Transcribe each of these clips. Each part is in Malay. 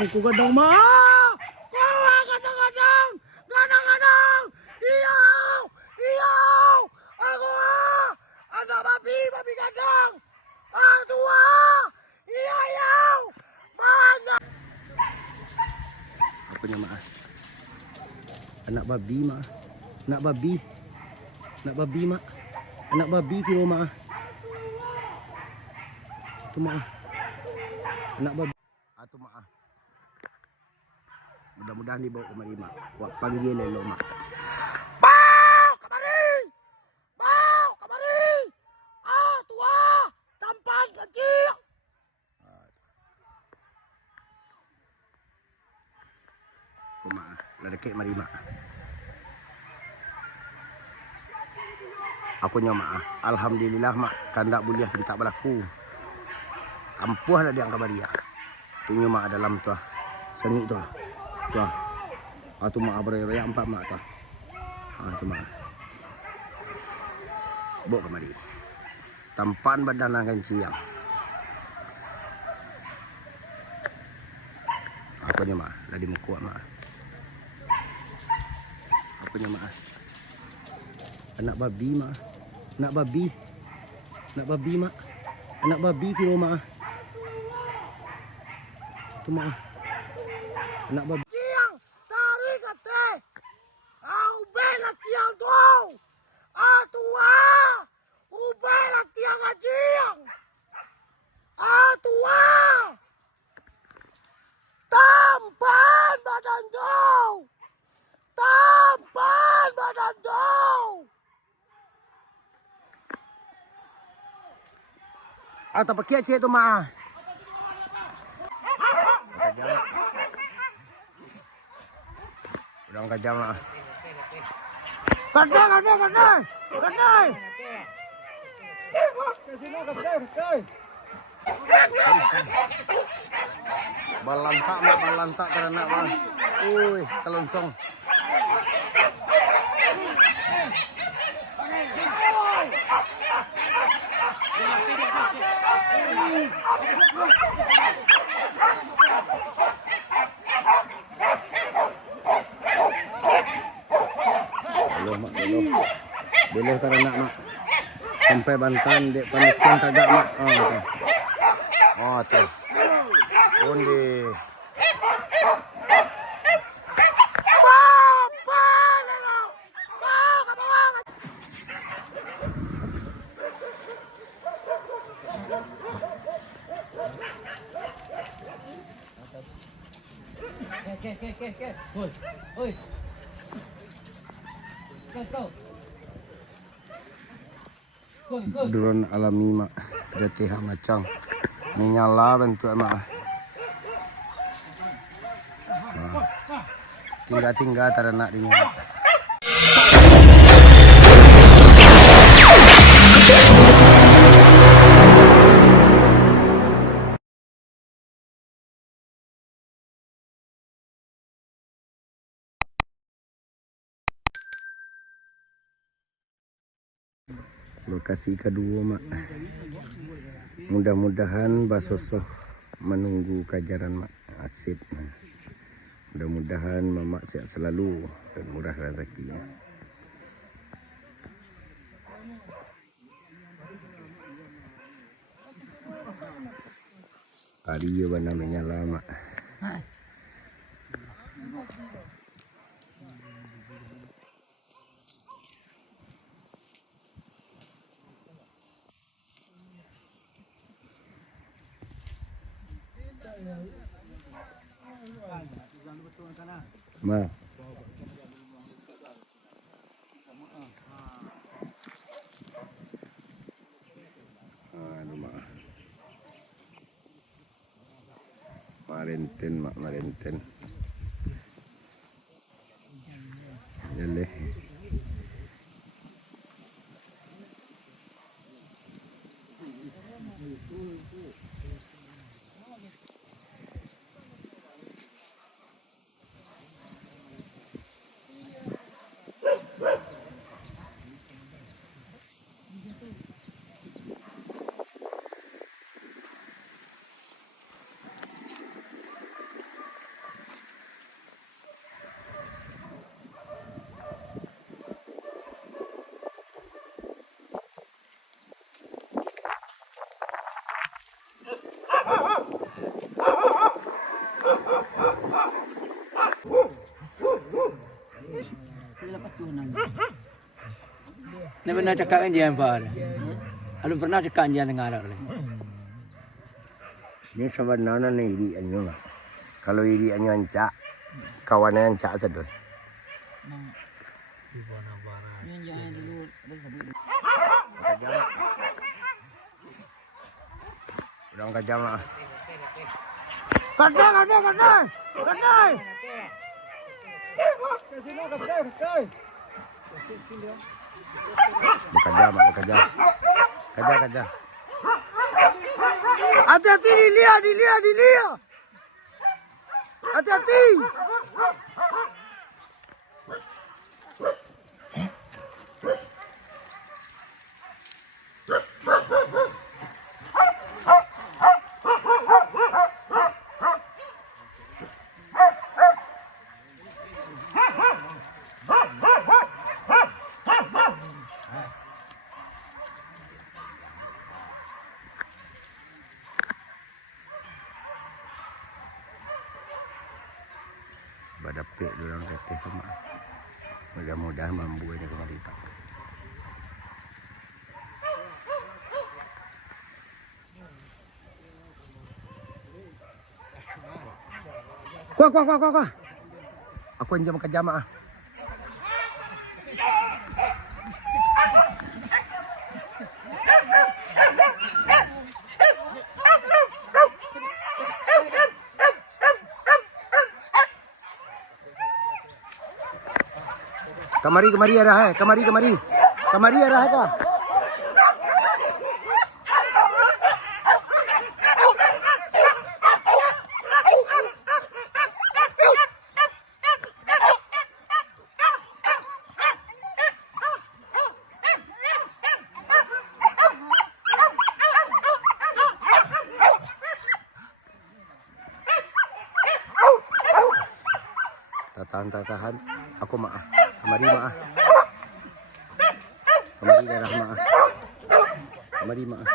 Aku kadang mah. Kadang-kadang. Kadang-kadang. Iyaw. Iyaw. Aku anak babi kadang. Tua. Iyaw. Banyak. Apa nama? Anak babi mah. Anak babi. Anak babi mak. Anak babi kira mak. Tu mak. Anak babi. Atu mak. Mudah-mudahan dibawa kemari mak. Wak panggil lelo mak. Bau kemari. Bau kemari. Tua. Tampan kecil. Mak. Ladekek mari mak. Aku mak. Alhamdulillah mak. Kandak boleh minta berlaku. Ampuhlah dia angka baria. Tunggu mak dalam tu. Sengit tu. Tu. Tu mak beroyak empat mak tu. Tu mak. Bawa kemari. Tampan badan akan siang. Aku mak. Ladi muka mak. Aku mak. Anak babi mak. Anak babi. Anak babi mak. Anak babi kira mak. Tu mak. Anak babi. Tiang, tarik kate. Ubelah tiang tu. Tua. Ubelah tiang ajiang. Tua. Tampan badan tu. Tampan badan tu. Tak pakai cik tu mak. Udah kejam mak. Kadai. Balantak mak, balantak karena mak. Kelonsong. Belum karena mak. Sampai Bantan dek panikan tagak mak. Tu. Undi. Oi. Drone alami mak. Jatih macam menyala bentuk mak. Tinggal ternak di mak. Lokasi kedua mak. Mudah-mudahan Basosoh menunggu kajaran mak. Asip. Mudah-mudahan mamak sihat selalu dan murah rezekinya. Tadi juga namanya lama. Ma. Marenten mak marenten. Jale. Dia pernah cakap kan dia apa? Alun pernah cakap dia dengan anak ni. Ini sebenarnya ni iriannya lah. Kalau iriannya ancak, kawannya ancak sedul. Udah kejam lah. Kadai. Kejam. Hati-hati Dilia. Hati-hati. Badapik orang teteh sama. Mudah-mudahan mampu ini kembali tak. Kuah. Aku yang jam ke jamaah. Kemari arah kemari arah ka. Tahan. Aku maaf. Kemari maaf. Kemari darah maaf. Kemari maaf.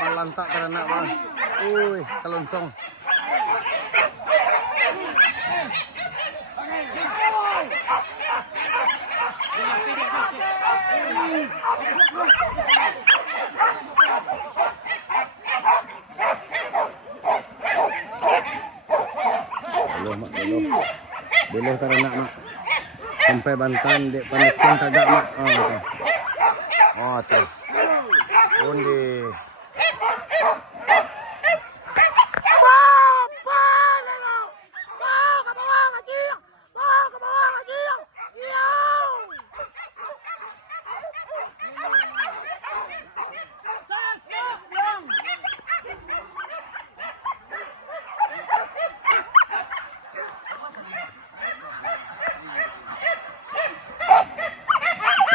Balantak karena mah. Kelonsong. Belum karena mak. Sampai Bantan dek pandekkan tagak mak. Oh tuh. Undi.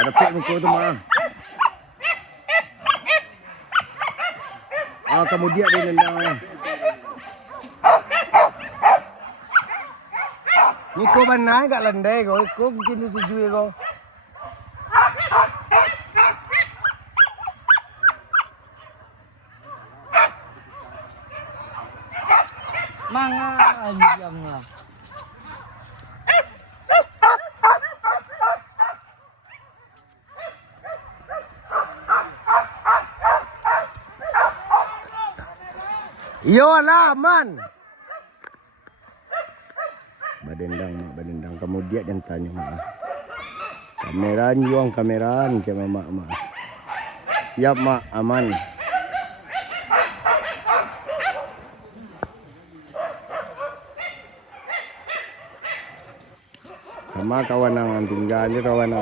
Ada muka tu mah. Kemudian dia nendang. Ni ko banai kat landai ko begini tuju ko. Manga ayam lah. Yo lah man. Badendang kemudian dan tanya mak. Kameran cuma mak. Siap mak, aman. Sama kawan yang tinggal di kawan.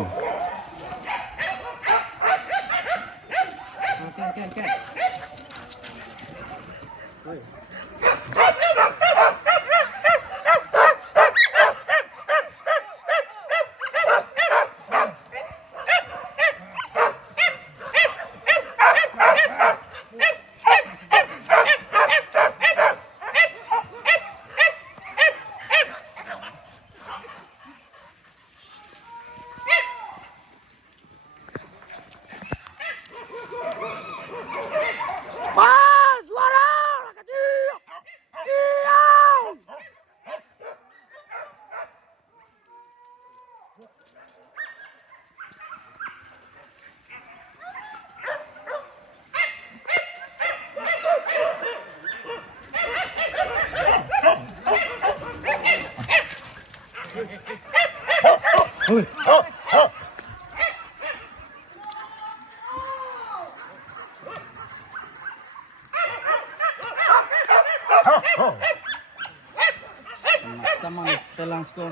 Sama setelah sko.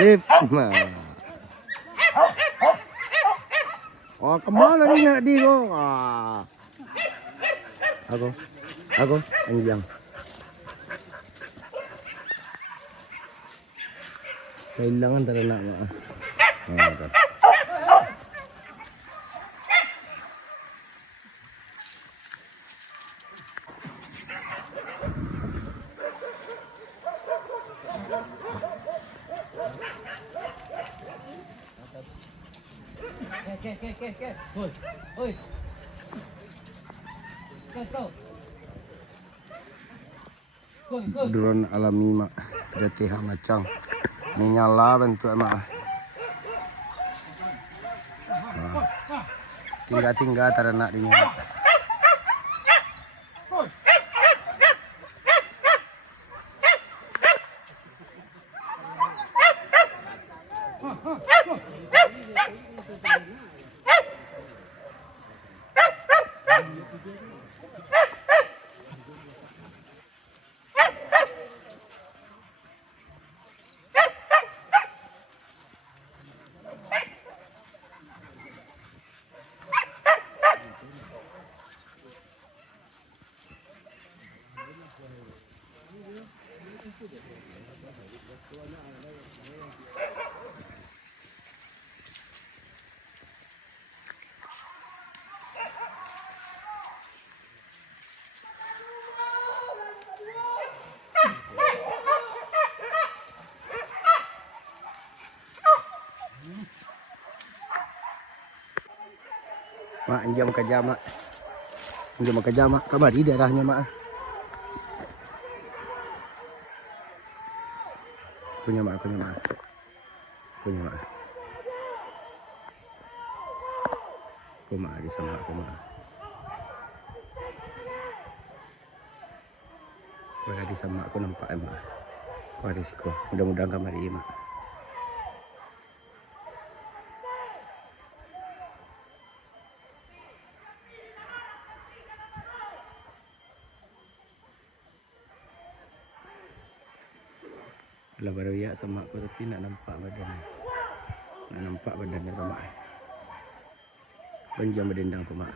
Sip. Nah. Oh, kemana nih nak di kok? Ah. Aku, anjang. Kehilangan ternak mak. Nah, kan. Drone alami mak, jatih macam ni nyala bentuk mak. Tinggal ternak di mak. Mak, jam kerja mak. Jam kerja mak. Kabar di daerahnya mak. Punya mak. Aku mak di sama aku mak. Aku di sama aku nampak mak. Aku risiko. Mudah-mudahan kamar ini mak. Lah baru ya sama aku tapi nak nampak badan. Nak nampak badannya mak. Panjang berdendang tu mak.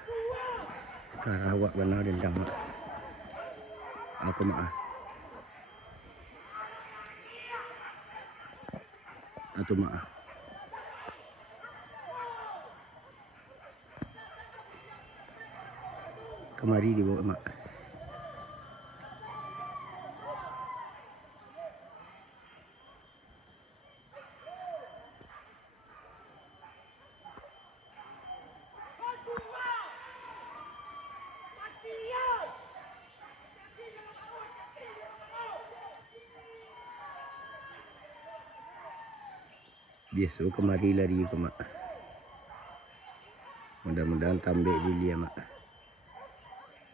Karawak benar dendang mak. Aku mak. Atau mak. Kemari dibawa mak. Biasa kemari lari ke mak. Mudah-mudahan tambah di mak.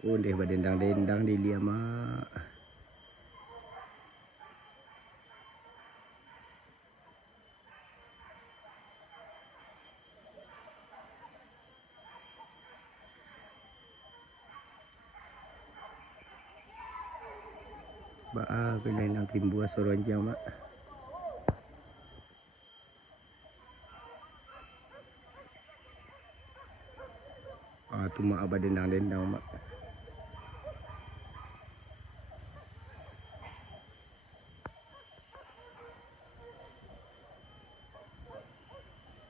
Oh deh berdendang-dendang di mak. Ba kena nang timbu suruh anjang mak. Tu mak abah dendang-dendang mak.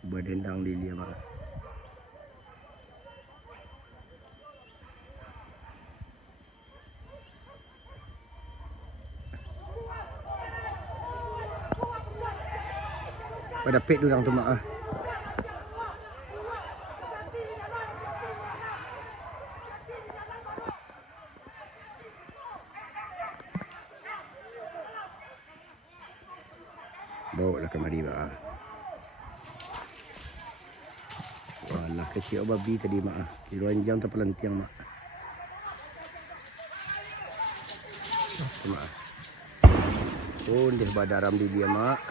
Berdendang di dia mak. Pada pet durang tu mak. Bawa lah kemari mak. Walah kecil babi tadi mak. Kiloan jam terpelantiang mak. Cuma. Oh, dia badaram di dia mak.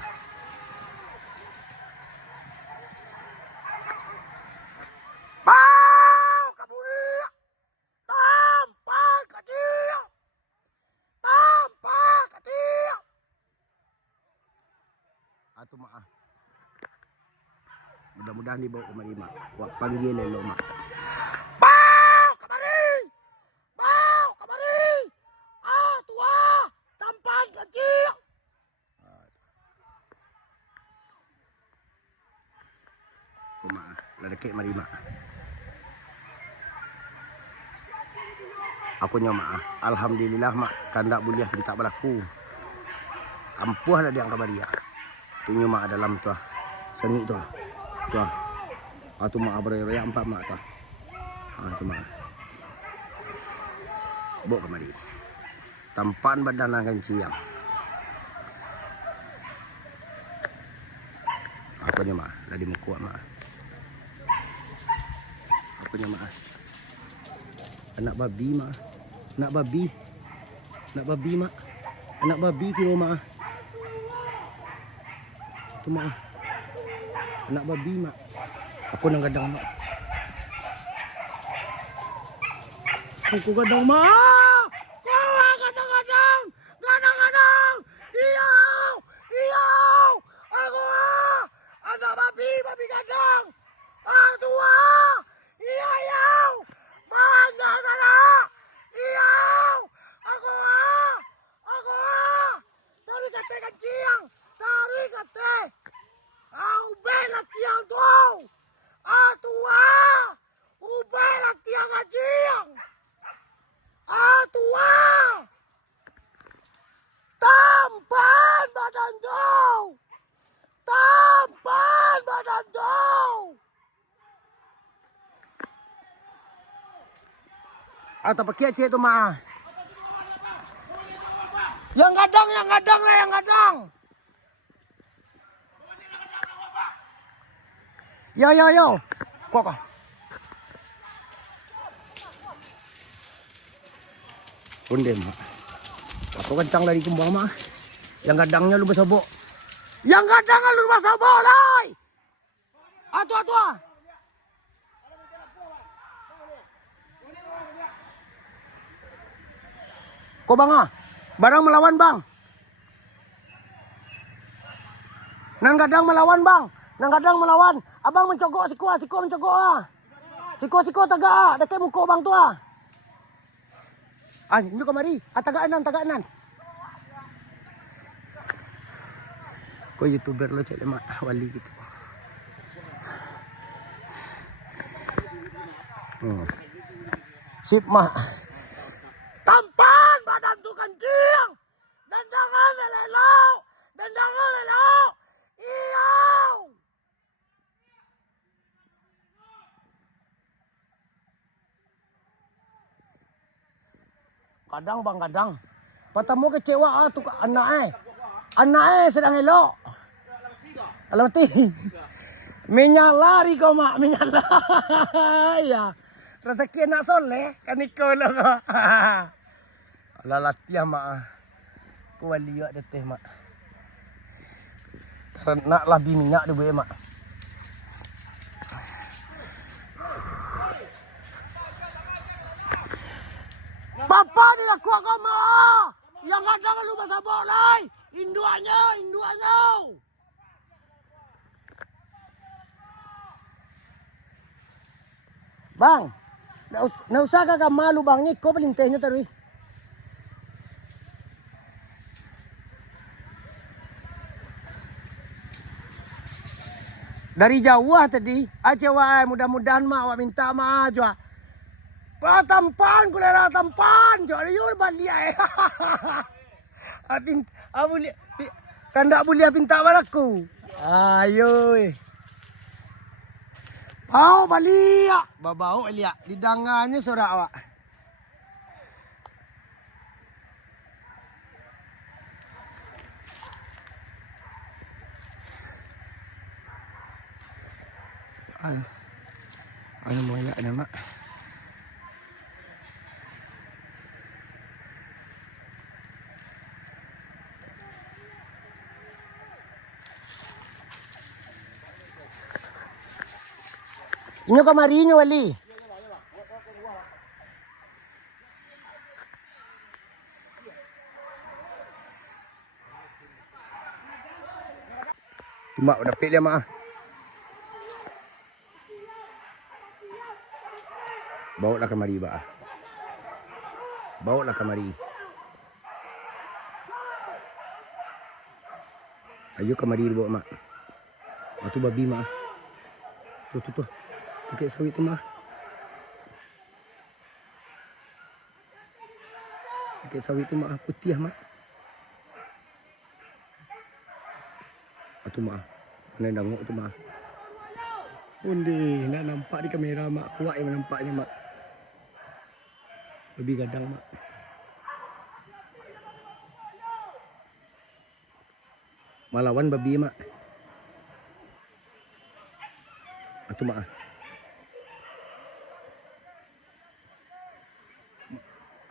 Pau kaburi. Tampar kecil. Tampar kecil. Atuh mak. Mudah-mudahan dibawa kemari mak. Wak panggil lelo mak. Pau kemari. Pau kemari. Ah tua. Tampar kecil. Mak, ladekek mari mak. Aku nya mak. Alhamdulillah mak, kandak buliah pinta berlaku. Ampuh lah dia angka baria. Tunyu mak dalam tu. Sengit tu. Tu. Atu mak abre-abre empat mak tu. Tu mak. Bawa kemari. Tampan badan akan ciang. Aku nya mak, ladi mukuat mak. Punya mak. Anak babi mak. Anak babi. Anak babi mak. Anak babi kira mak. Tu mak. Anak babi mak. Aku nang gadang mak. Aku gadang mak. Kau gadang-gadang. Gadang-gadang. Iyau. Iyau. Aku anak babi, babi gadang. Tua. Iya, iya. Mana sana? Iya. Aku. Tarik kate kanciang. Tarik kate. Aku bela tiang tu. Tua. Ubela tiang kanciang. Tua. Tampan badan tu. Tampan badan tu. Atau pakai cek tu mah. Yang gadang lah, yang gadang. Yo. Kok. Kundem. Aku kencang dari kumbang mah. Yang gadangnya lu bersobok. Yang gadangnya lu bersobok lai. Atu. Kok bang ah? Barang melawan bang. Nang gadang melawan bang. Nang gadang melawan. Abang mencogok siko mencogok ah. Siko tagak ah. Dekat muka bang tu ah. Ah, injuk kemari. Ah, tagakanan. Kau YouTuber lo cek lemak wali gitu. Sip mak. Tampan badan tu kencing. Dandangan lelo. Iyau. Kadang. Patamu kecewa tu anak sedang elok. Alam ti. Menyalari kau mak, ya. Rezeki nak soleh kan iko lo. Ala latihan mak. Ku wali wak deteh mak. Nak lebih minyak dia mak. Papa ni aku mak. Yang ada lu bahasa boleh. Induannya. Bang, nak usah kagak malu bang ni, kau pelintahnya terus. Dari jauh tadi, aja wah mudah-mudahan mak awak minta mak aja. Tampan, kulera tampan, jadi yur balik ay. Abu kandak boleh pinta balaku. Ayo. Bau balik. Babau lihat di dangannya sorak awak. Ano mo ya mak. Inyo kamari nyo wali. Mak dapat dia mak. Bawa lah kemari ba. Bawa lah kemari. Ayo kemari bawa mak. Tu babi mak. Tu. Pakai sawit tu mak. Pakai sawit tu mak putih mak. Tu mak. Mana nangok tu mak. Undi nak nampak di kamera mak. Kuat yang nampaknya mak. Lebih gadang mak. Malawan babi mak. Tu mak.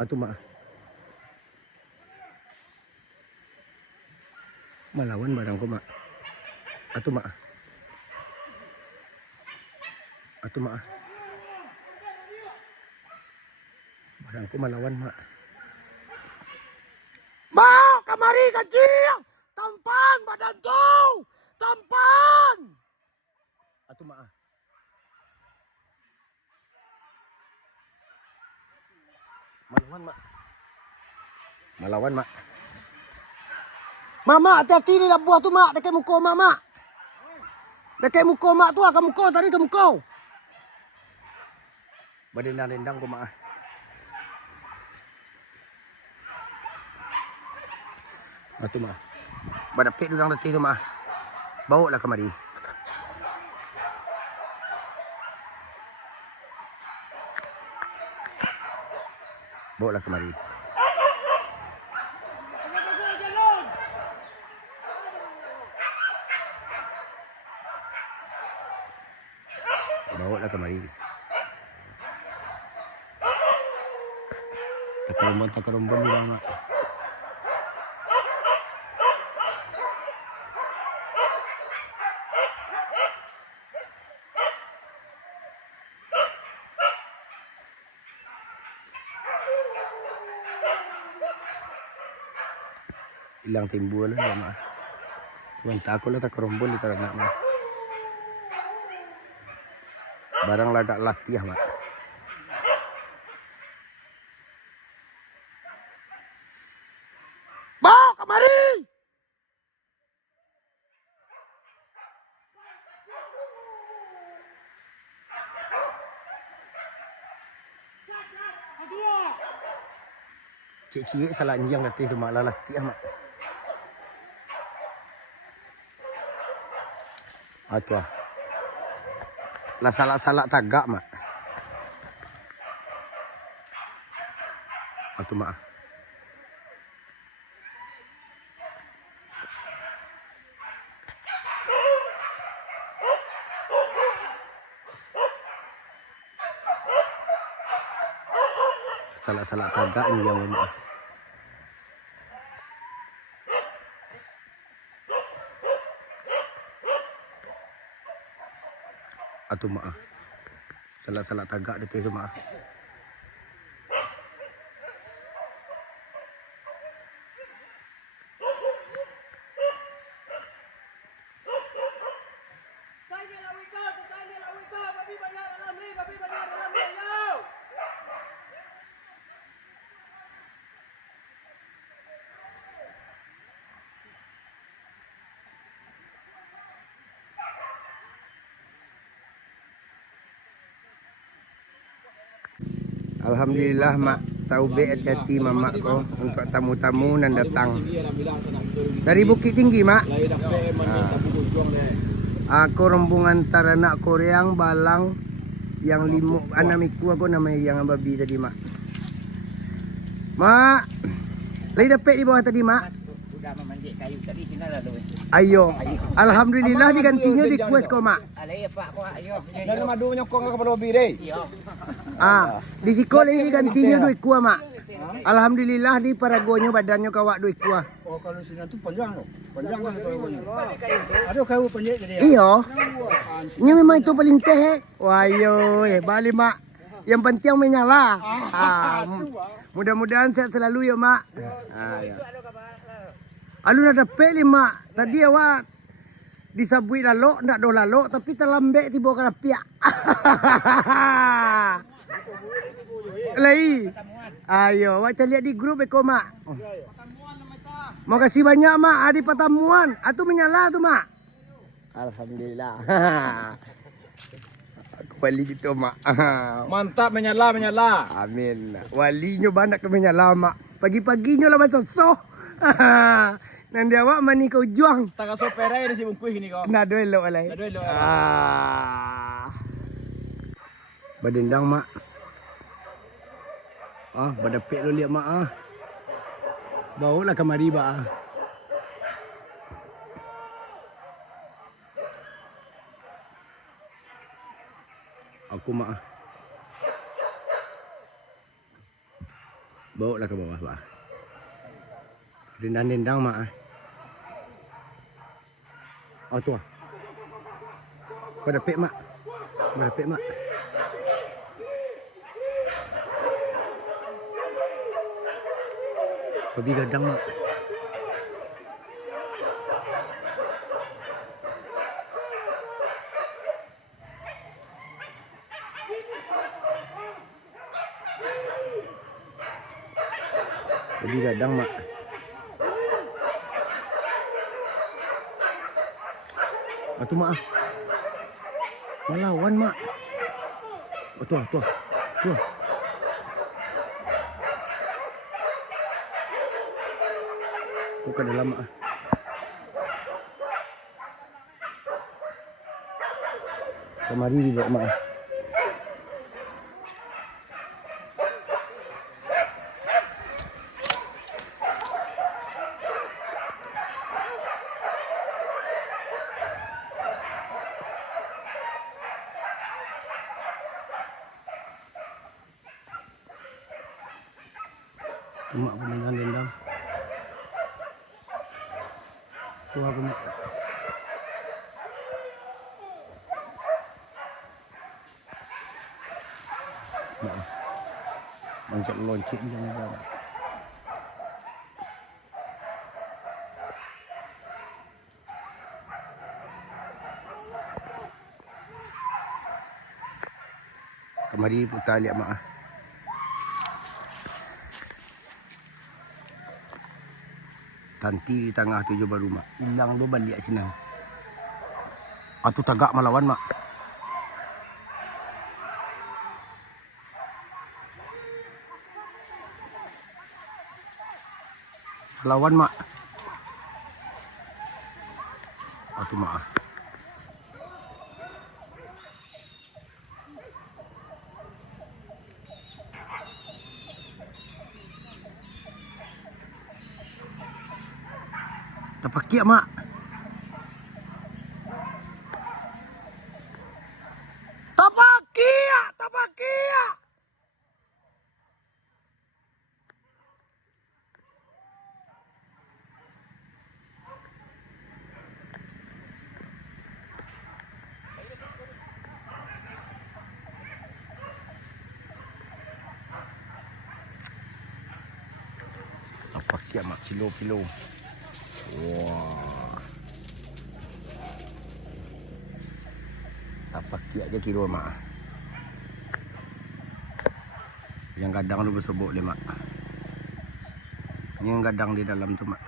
Tu mak. Malawan barangku mak. Tu mak. Tu mak. Barangku malawan mak. Bawa kamari kecil. Tampan badan tu. Tampan. Tu mak. Malawan mak. Malawan mak. Mama, hati-hati ni lah buah tu mak. Dekat muka mak mak. Dekat muka mak tu ke muka tadi ke muka. Berdendang-dendang ku mak. Tu mak. Badapik dudang letih tu mak. Bawa lah kemari. Bawa lah kemari. Bawa lah kemari. Takarumbun ni mak. Hilang timbul lah mak. Sebentar aku lah takarumbun di teranak mak. Barang lagak latih mak. Bawa kemari. Cik-cik salah anjing latih tu mak lah latih mak. Aku lah salah tagak mak. Tu mak. Salah tagak ni yang mak. Tu mak. Salah tagak detik tu mak. Alhamdulillah mak taubik hati-hati mamak ko untuk tamu-tamu yang datang dari Bukit Tinggi mak. Aku rombongan taranak Koreang balang yang limuk anamiku aku nama yang babi tadi mak. Mak, lagi dapat di bawah tadi mak. Sudah memanjat kayu tadi sini lah tu. Ayo, alhamdulillah digantinya di kuas kau mak. Alai pak ko ayo. Dan madu menyokong kepada hobi deh. Iya. Di sekolah ini gantinya duit kuah mak. Alhamdulillah di paragonyo badannya kawak duit kuah. Oh kalau sini tu panjang loh. Panjang kan kayu-kayu. Ada kayu panjang jadi. Iyo. Ini memang itu paling teh. Wayo, balik mak. Yang penting menyala. Mudah-mudahan sehat selalu ya mak. Ya. Alun ada peli mak. Tadi awak disabui lalu, ndak do lalu, tapi terlambat tiba ke lapiak. Lai. Ayo, awak lihat di grup eko mak. Makasih banyak mak, ada pertemuan. Atu menyala tu mak. Alhamdulillah. Wali gitu mak. Mantap menyala. Amin. Walinya banyak ke menyala mak. Pagi-paginya lah masuk soh. Nanti awak mani kau juang. Tangga sopere di si bungkus ini kau. Nak dua elok alai. Nak dua elok. Badendang mak. Badapek lo lihat mak Bawa lah kamari ba. Aku mak. Bawa lah ke bawah ba. Dendang mak. Tu Badapek mak. Babi gadang mak. Babi gadang mak. Tu mak. Melawan mak. Tu. Bukan dalam mak. Kamari di bawah mak. Mak pemenang dendam. Tua aku mak. Loncat loncik jangan. Kamari putar lihat mak. Tanti di tengah tu je baru mak. Hilang tu balik sini. Tu tagak melawan mak. Melawan mak. Tu mak. Dapat kiak mak. Tapak kiak. Tapak kiak mak, kilo. Wah. Tapak kiak je kilo mak. Yang gadang tu bersebut le mak. Ini yang gadang di dalam tu mak.